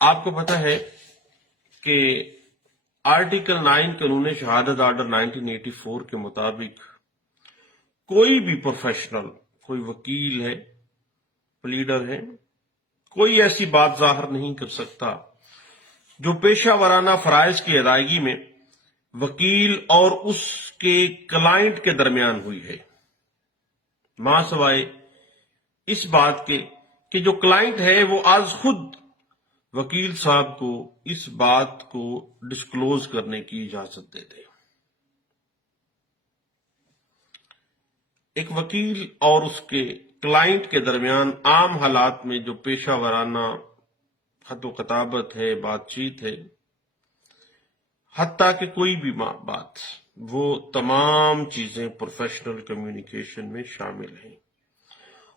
آپ کو پتہ ہے کہ آرٹیکل 9 قانون شہادت آرڈر 1984 کے مطابق کوئی بھی پروفیشنل، کوئی وکیل ہے، پلیڈر ہے، کوئی ایسی بات ظاہر نہیں کر سکتا جو پیشہ ورانہ فرائض کی ادائیگی میں وکیل اور اس کے کلائنٹ کے درمیان ہوئی ہے، ماں سوائے اس بات کے کہ جو کلائنٹ ہے وہ آج خود وکیل صاحب کو اس بات کو ڈسکلوز کرنے کی اجازت دے دے۔ ایک وکیل اور اس کے کلائنٹ کے درمیان عام حالات میں جو پیشہ ورانہ خط و خطابت ہے، بات چیت ہے، حتیٰ کہ کوئی بھی بات، وہ تمام چیزیں پروفیشنل کمیونیکیشن میں شامل ہیں،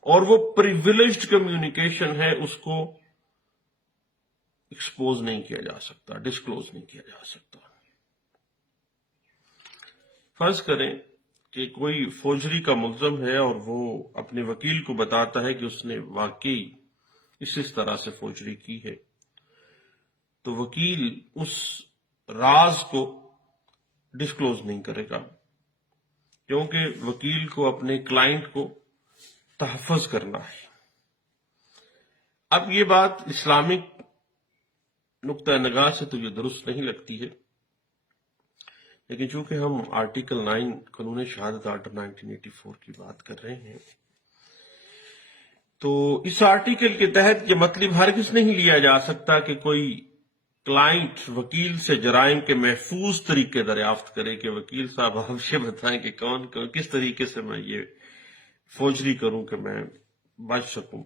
اور وہ پریویلیجڈ کمیونیکیشن ہے، اس کو ایکسپوز نہیں کیا جا سکتا، ڈسکلوز نہیں کیا جا سکتا۔ فرض کریں کہ کوئی فوجری کا ملزم ہے اور وہ اپنے وکیل کو بتاتا ہے کہ اس نے واقعی اس طرح سے فوجری کی ہے، تو وکیل اس راز کو ڈسکلوز نہیں کرے گا، کیونکہ وکیل کو اپنے کلائنٹ کو تحفظ کرنا ہے۔ اب یہ بات اسلامک نقطہ نگاہ سے تو یہ درست نہیں لگتی ہے، لیکن چونکہ ہم آرٹیکل 9 قانون شہادت آرڈر 1984 کی بات کر رہے ہیں، تو اس آرٹیکل کے تحت یہ مطلب ہرگز نہیں لیا جا سکتا کہ کوئی کلائنٹ وکیل سے جرائم کے محفوظ طریقے دریافت کرے کہ وکیل صاحب آپ یہ بتائیں کہ کس طریقے سے میں یہ فوجری کروں کہ میں بچ سکوں،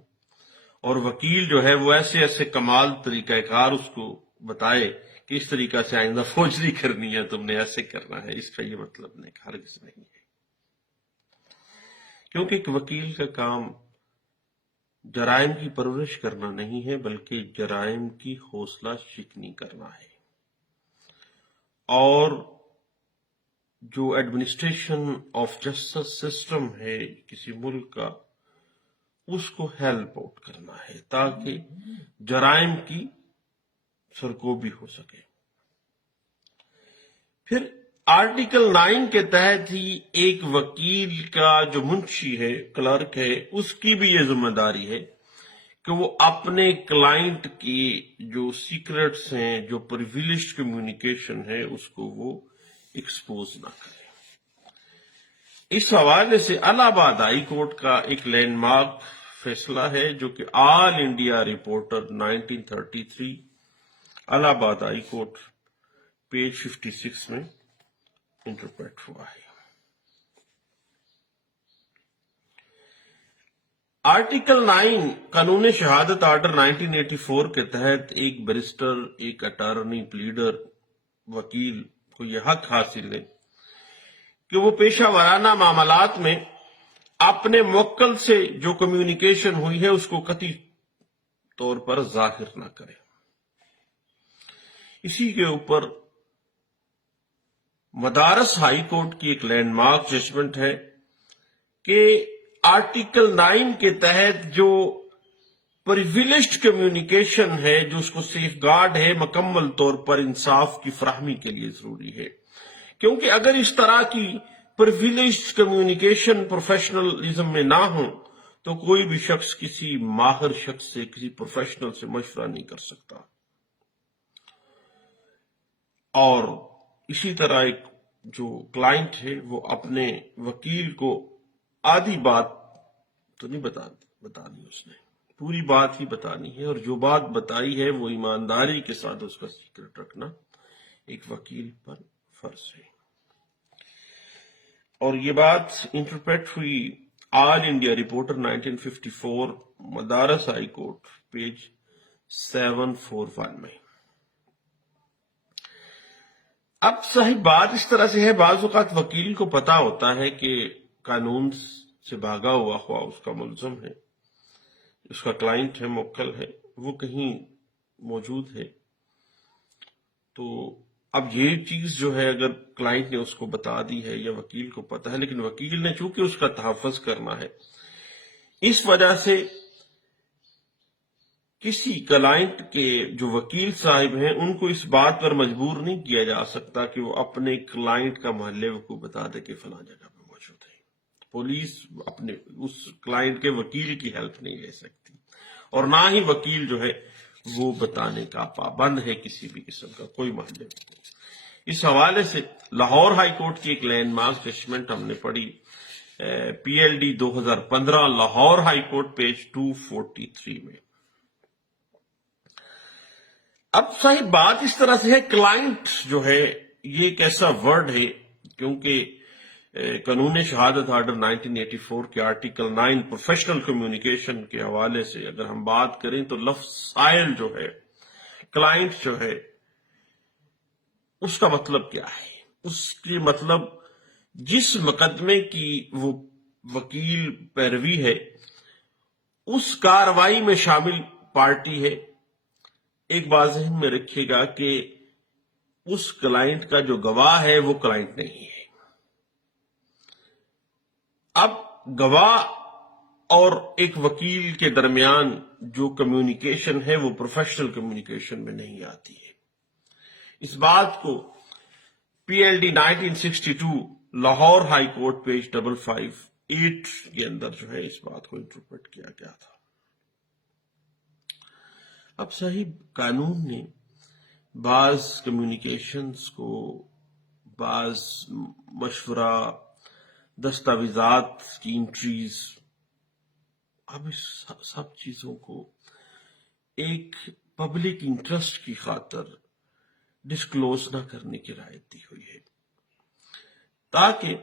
اور وکیل جو ہے وہ ایسے کمال طریقہ کار اس کو بتائے کہ اس طریقہ سے آئندہ فوجری کرنی ہے، تم نے ایسے کرنا ہے، اس کا یہ مطلب نہیں، ہرگز نہیں ہے، کیونکہ ایک وکیل کا کام جرائم کی پرورش کرنا نہیں ہے، بلکہ جرائم کی حوصلہ شکنی کرنا ہے، اور جو ایڈمنسٹریشن آف جسٹس سسٹم ہے کسی ملک کا، اس کو ہیلپ آؤٹ کرنا ہے تاکہ جرائم کی سرکوبی ہو سکے۔ پھر آرٹیکل 9 کے تحت ہی ایک وکیل کا جو منشی ہے، کلرک ہے، اس کی بھی یہ ذمہ داری ہے کہ وہ اپنے کلائنٹ کی جو سیکرٹس ہیں، جو پریویلیجڈ کمیونیکیشن ہے، اس کو وہ ایکسپوز نہ کرے۔ اس حوالے سے الہ آباد ہائی کورٹ کا ایک لینڈ مارک فیصلہ ہے جو کہ آل انڈیا رپورٹر 1933 الہ آباد ہائی کورٹ پیج 56 میں انٹرپریٹ ہوا ہے۔ آرٹیکل 9 قانون شہادت آرڈر 1984 کے تحت ایک بیرسٹر، ایک اٹارنی، پلیڈر، وکیل کو یہ حق حاصل ہے کہ وہ پیشہ ورانہ معاملات میں اپنے موکل سے جو کمیونیکیشن ہوئی ہے اس کو قطعی طور پر ظاہر نہ کرے۔ اسی کے اوپر مدارس ہائی کورٹ کی ایک لینڈ مارک ججمنٹ ہے کہ آرٹیکل 9 کے تحت جو پریویلیجڈ کمیونیکیشن ہے، جو اس کو سیف گارڈ ہے، مکمل طور پر انصاف کی فراہمی کے لیے ضروری ہے، کیونکہ اگر اس طرح کی پریویلیجڈ کمیونیکیشن پروفیشنلزم میں نہ ہو تو کوئی بھی شخص کسی ماہر شخص سے، کسی پروفیشنل سے مشورہ نہیں کر سکتا، اور اسی طرح ایک جو کلائنٹ ہے وہ اپنے وکیل کو آدھی بات تو نہیں بتانی، اس نے پوری بات ہی بتانی ہے، اور جو بات بتائی ہے وہ ایمانداری کے ساتھ اس کا سیکرٹ رکھنا ایک وکیل پر فرض ہے۔ اور یہ بات انٹرپریٹ ہوئی آل انڈیا رپورٹر 1954 مدارس ہائی کورٹ پیج 741 میں۔ اب صحیح بات اس طرح سے ہے، بعض اوقات وکیل کو پتا ہوتا ہے کہ قانون سے بھاگا ہوا اس کا ملزم ہے، اس کا کلائنٹ ہے، موکل ہے، وہ کہیں موجود ہے، تو اب یہ چیز جو ہے اگر کلائنٹ نے اس کو بتا دی ہے یا وکیل کو پتا ہے، لیکن وکیل نے چونکہ اس کا تحفظ کرنا ہے، اس وجہ سے کسی کلائنٹ کے جو وکیل صاحب ہیں ان کو اس بات پر مجبور نہیں کیا جا سکتا کہ وہ اپنے کلائنٹ کا محلِ وقوع بتا دے کہ فلاں جگہ پہ موجود ہے. پولیس اپنے اس کلائنٹ کے وکیل کی ہیلپ نہیں لے سکتی، اور نہ ہی وکیل جو ہے وہ بتانے کا پابند ہے کسی بھی قسم کا کوئی محلِ وقوع. اس حوالے سے لاہور ہائی کورٹ کی ایک لینڈ مارک ججمنٹ ہم نے پڑھی، PLD 2015 Lahore high court page 243 میں. اب صاحب بات اس طرح سے ہے، کلائنٹ جو ہے یہ ایک ایسا ورڈ ہے کیونکہ قانون شہادت آرڈر 1984 کے آرٹیکل 9 پروفیشنل کمیونیکیشن کے حوالے سے اگر ہم بات کریں تو لفظ سائل جو ہے، کلائنٹ جو ہے، اس کا مطلب کیا ہے؟ اس کے مطلب جس مقدمے کی وہ وکیل پیروی ہے اس کارروائی میں شامل پارٹی ہے. ایک بات ذہن میں رکھیے گا کہ اس کلائنٹ کا جو گواہ ہے وہ کلائنٹ نہیں ہے. اب گواہ اور ایک وکیل کے درمیان جو کمیونیکیشن ہے وہ پروفیشنل کمیونیکیشن میں نہیں آتی ہے. اس بات کو PLD 1962 Lahore high court page 558 کے اندر جو ہے اس بات کو انٹرپریٹ کیا گیا تھا. اب صاحب قانون نے بعض کمیونیکیشنز کو، بعض مشورہ، دستاویزات کی انٹریز، اب اس سب چیزوں کو ایک پبلک انٹرسٹ کی خاطر ڈسکلوز نہ کرنے کی رعایت دی ہوئی ہے تاکہ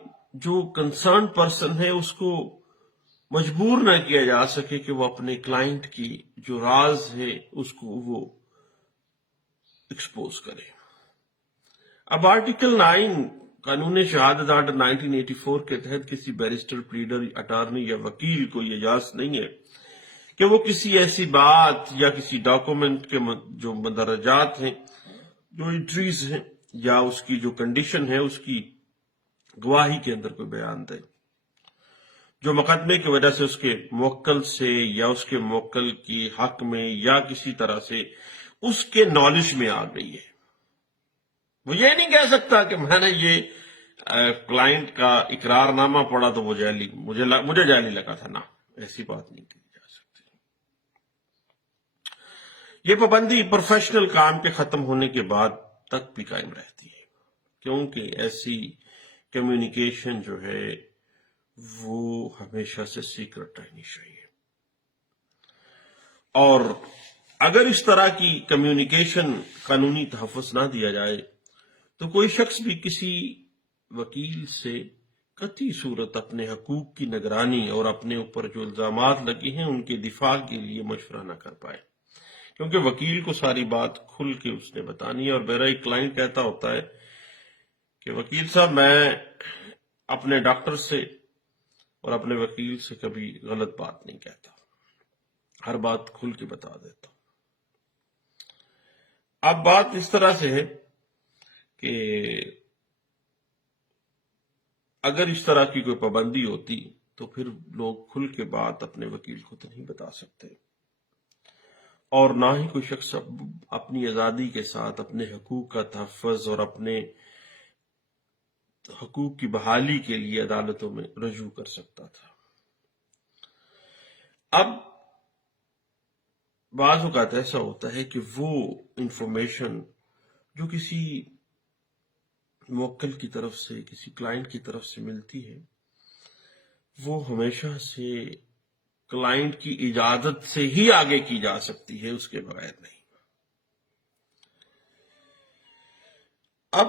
جو کنسرن پرسن ہے اس کو مجبور نہ کیا جا سکے کہ وہ اپنے کلائنٹ کی جو راز ہے اس کو وہ ایکسپوز کرے. اب آرٹیکل 9 قانون شہادت آرڈر 1984 کے تحت کسی بیرسٹر، پلیڈر، اٹارنی یا وکیل کو یہ اجازت نہیں ہے کہ وہ کسی ایسی بات یا کسی ڈاکومنٹ کے جو مندرجات ہیں، جو انٹریز ہیں یا اس کی جو کنڈیشن ہے اس کی گواہی کے اندر کوئی بیان دے جو مقدمے کی وجہ سے اس کے موکل سے یا اس کے موکل کی حق میں یا کسی طرح سے اس کے نالج میں آ گئی ہے. وہ یہ نہیں کہہ سکتا کہ میں نے یہ کلائنٹ کا اقرار نامہ پڑھا تو وہ جعلی، مجھے جعلی لگا تھا. نہ، ایسی بات نہیں کی جا سکتی. یہ پابندی پروفیشنل کام کے ختم ہونے کے بعد تک بھی قائم رہتی ہے کیونکہ ایسی کمیونیکیشن جو ہے وہ ہمیشہ سے سیکرٹ رہنی چاہیے. اور اگر اس طرح کی کمیونیکیشن قانونی تحفظ نہ دیا جائے تو کوئی شخص بھی کسی وکیل سے قطعی صورت اپنے حقوق کی نگرانی اور اپنے اوپر جو الزامات لگے ہیں ان کے دفاع کے لیے مشورہ نہ کر پائے کیونکہ وکیل کو ساری بات کھل کے اس نے بتانی ہے. اور میرا ایک کلائنٹ کہتا ہوتا ہے کہ وکیل صاحب میں اپنے ڈاکٹر سے اور اپنے وکیل سے کبھی غلط بات نہیں کہتا، ہر بات کھل کے بتا دیتا. اب بات اس طرح سے ہے کہ اگر اس طرح کی کوئی پابندی ہوتی تو پھر لوگ کھل کے بات اپنے وکیل کو تو نہیں بتا سکتے، اور نہ ہی کوئی شخص اپنی آزادی کے ساتھ اپنے حقوق کا تحفظ اور اپنے حقوق کی بحالی کے لیے عدالتوں میں رجوع کر سکتا تھا. اب بعض اوقات ایسا ہوتا ہے کہ وہ انفارمیشن جو کسی موکل کی طرف سے، کسی کلائنٹ کی طرف سے ملتی ہے وہ ہمیشہ سے کلائنٹ کی اجازت سے ہی آگے کی جا سکتی ہے، اس کے بغیر نہیں. اب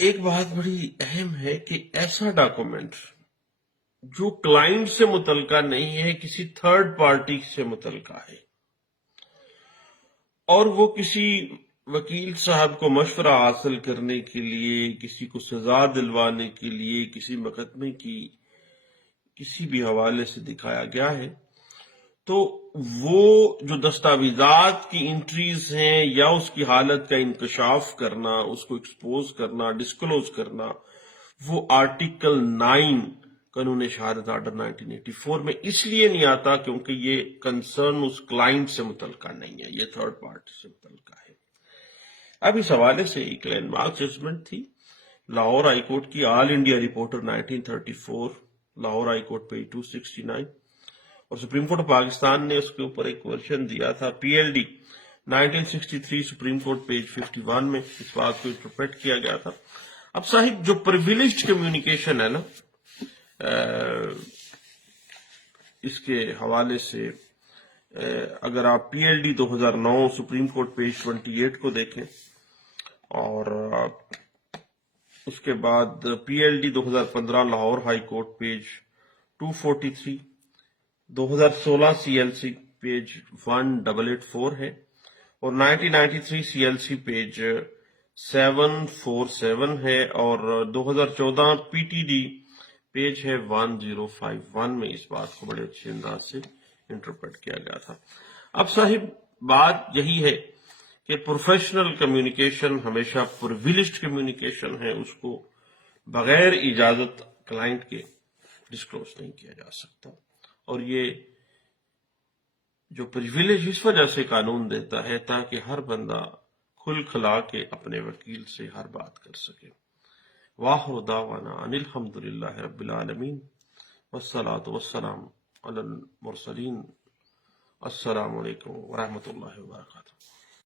ایک بات بڑی اہم ہے کہ ایسا ڈاکومنٹ جو کلائنٹ سے متعلقہ نہیں ہے، کسی تھرڈ پارٹی سے متعلقہ ہے، اور وہ کسی وکیل صاحب کو مشورہ حاصل کرنے کے لیے، کسی کو سزا دلوانے کے لیے، کسی مقدمے کی کسی بھی حوالے سے دکھایا گیا ہے، تو وہ جو دستاویزات کی انٹریز ہیں یا اس کی حالت کا انکشاف کرنا، اس کو ایکسپوز کرنا، ڈسکلوز کرنا، وہ آرٹیکل 9 قانون شہادت آرڈر 1984 میں اس لیے نہیں آتا کیونکہ یہ کنسرن اس کلائنٹ سے متعلقہ نہیں ہے، یہ تھرڈ پارٹی سے متعلقہ ہے۔ اب اس حوالے سے ایک لینڈ مارک ججمنٹ تھی لاہور ہائی کورٹ کی، All India reporter 1934، Lahore high court page 269، اور سپریم کورٹ آف پاکستان نے اس کے اوپر ایک ورژن دیا تھا PLD 1963، سپریم کورٹ پیج 51 میں اس بات کو انٹرپریٹ کیا گیا تھا۔ اب صاحب جو پریویلیجڈ کمیونیکیشن ہے نا، اس کے حوالے سے اگر آپ PLD 2009 سپریم کورٹ پیج 28 کو دیکھیں، اور اس کے بعد PLD 2015 Lahore high court page 243، 2016 CLC page 1884 ہے، اور 1993 CLC پیج 747 ہے، اور 2014 PTD پیج ہے 1051 میں اس بات کو بڑے اچھے انداز سے انٹرپریٹ کیا گیا تھا۔ اب صاحب بات یہی ہے کہ پروفیشنل کمیونیکیشن ہمیشہ پریویلیجڈ کمیونیکیشن ہے، اس کو بغیر اجازت کلائنٹ کے ڈسکلوز نہیں کیا جا سکتا، اور یہ جو پریویلیج اس وجہ سے قانون دیتا ہے تاکہ ہر بندہ کھل کھلا کے اپنے وکیل سے ہر بات کر سکے۔ وآخر دعوانا ان الحمد للہ رب العالمین، والصلاة والسلام علی المرسلین۔ السلام علیکم ورحمۃ اللہ وبرکاتہ۔